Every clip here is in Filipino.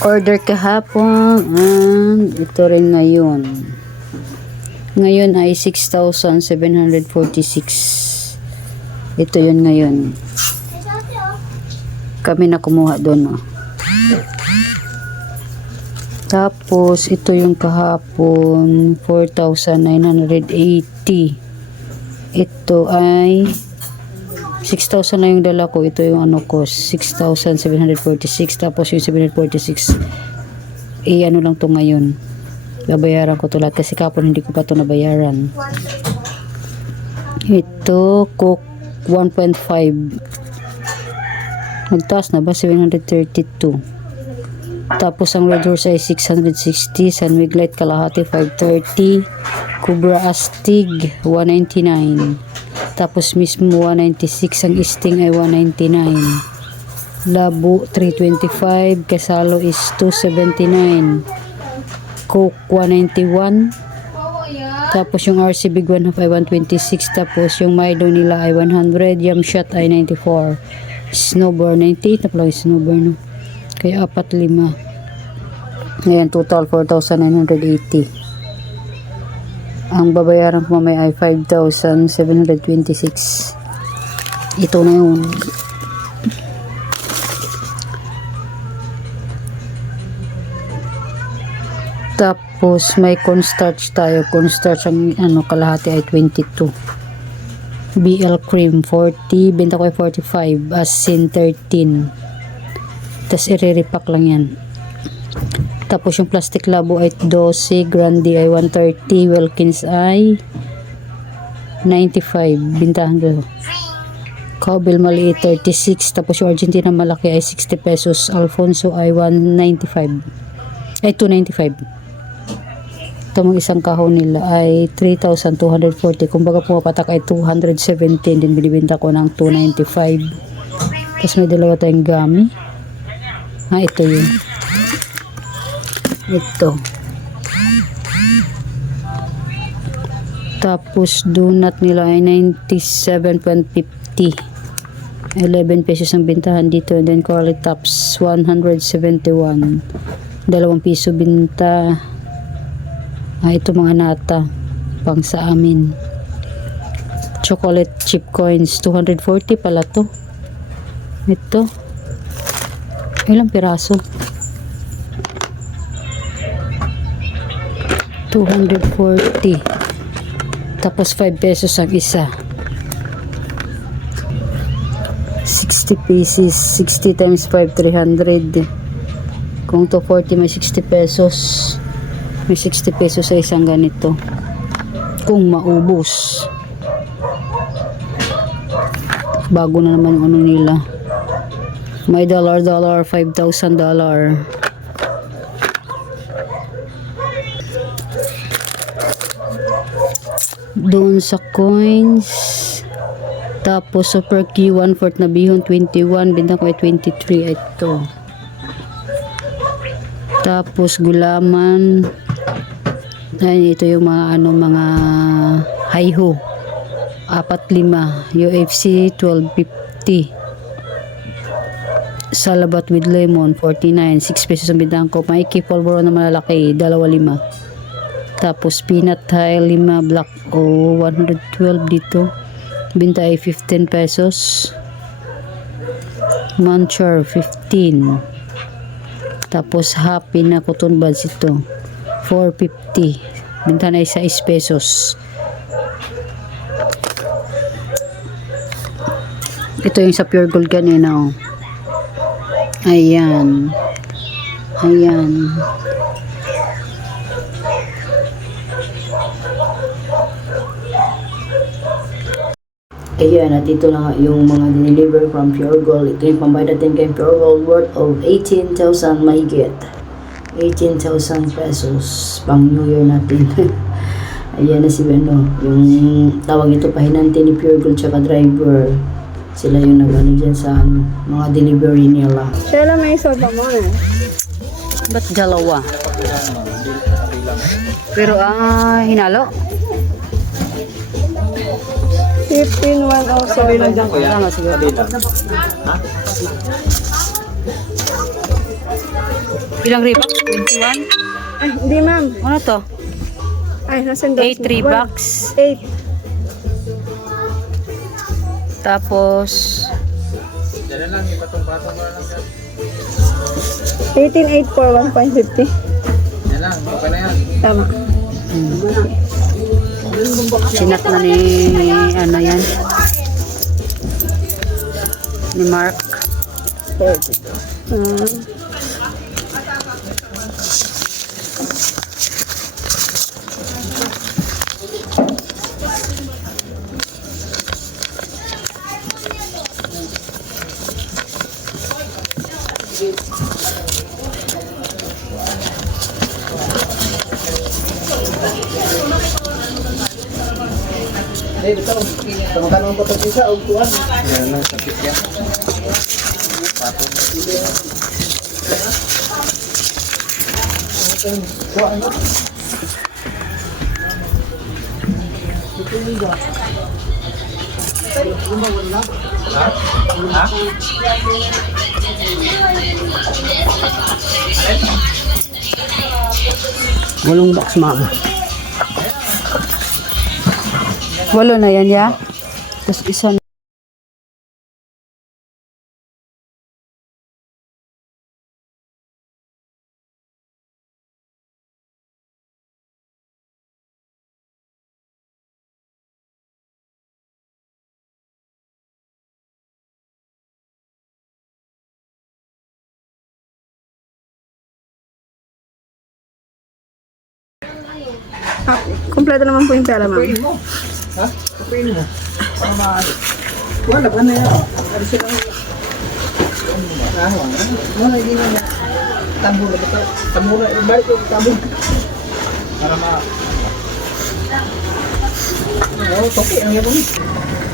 Order kahapon and ito rin ngayon. Ngayon ay 6,746. Ito yun ngayon. Kami na kumuha doon. Oh. Tapos ito yung kahapon 4,980. Ito ay 6,000 na yung dala ko. Ito yung ano ko 6,746. Tapos yung 746 ano lang to ngayon. Babayaran ko to lahat kasi kapon hindi ko pa to nabayaran. Ito Coke 1.5. Nagtaas na ba? 732. Tapos ang Red Horse ay 660. Sunwig Light kalahati 530. Cobra Astig 199. Tapos mismo 196. Ang Sting ay 199. Labo 325. Kasalo is 279. Coke 191. Tapos yung RC Big One ay 126. Tapos yung Milo nila ay 100. Yum Shot ay 94. Snowbar 98 na pala yung Snowbar, no? Kaya 4-5. Ngayon total 4,980. Ang babayaran ko mamaya ay 5,726. Ito na yun. Tapos may cornstarch tayo. Cornstarch ang kalahati ay 22. BL cream 40, benta ko ay 45, asin 13. Tapos i-repack lang yan. Tapos yung plastic labo ay 12, grande ay 130, Wilkins ay 95, bintahan ko. Cowbell maliit 36, tapos yung Argentina malaki ay 60 pesos, Alfonso ay 195, ay 295. Itong isang kahon nila ay 3,240. Kumbaga pumapatak ay 217. Din binibenta ko ng 295. Tapos may dalawa tayong gummy. Ito yun. Ito. Tapos donut nila ay 97.50. 11 pesos ang bintahan dito. And then quality tops 171. 2 piso binta. Ito mga nata pang sa amin. Chocolate chip coins 240 pala to. Ito ilang piraso? 240. Tapos 5 pesos ang isa. 60 pieces. 60 times 5 300. Kung 240 may 60 pesos. May 60 pesos sa isang ganito kung maubos. Bago na naman yung ano nila. May $, $5,000. Doon sa coins. Tapos Super Q 1/4 na bihon 21, benta ko ay 23. Ito. Tapos gulaman. Ay, ito yung mga mga hi-ho 4-5, UFC 12.50, salabat with lemon 49, 6 pesos ang bintahan ko. Mikey Polvoro na malalaki 2.5. Tapos peanut tile 5 black 112 dito, binta ay 15 pesos. Muncher 15. Tapos happy na cotton buds ito 4.50, binta na 6 pesos. Ito yung sa Pure Gold kanina, oh. Ayan. Ayan. Ayan, at ito na nga yung mga dineliver from Pure Gold. Ito yung pambayad natin kay Pure Gold worth of 18,000 mahigit. 18,000 pesos pang New Year natin. Ayan na si yung tawag ito pahinante ni Pure Gold tsaka driver. Sila yung nag-ano dyan sa mga delivery nila. Sila may soda mo eh. Ba't dalawa? Pero hinalo? 15,107. Wala nga siguro. Ilang Reebok? 21? Ay, hindi ma'am. Ano to? Ay, nasan daw? 8 Reeboks. 8. Tapos, 18.8 for 1.50. Yan lang, okay na yan. Tama. sinat na ni, ano yan? Ni Mark. Tamakan mo po ito isa, o kuwan. Yan lang, sakit yan. Patong. Walong box, mama. 8 na yan, ya? Tapos isa na. Ah, kompleto naman po yung pera, ma'am. Kupain mo. Ha? Kupain mo. Para maaari. Wala ba na yan? Ano sila? Wala, hindi na yan. Tambura ba ito? Tambura. Balik ko, tambura. Para ma... Oo, toki. Ang yan kami.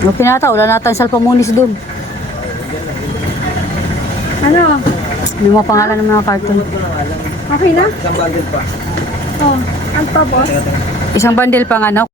Okay na ata, wala natin salpamunis doon. Ano? May mga pangalan ng mga cartoon. Okay na? Isang bundle pa. Oh, ang tapos? Isang bundle pang ano?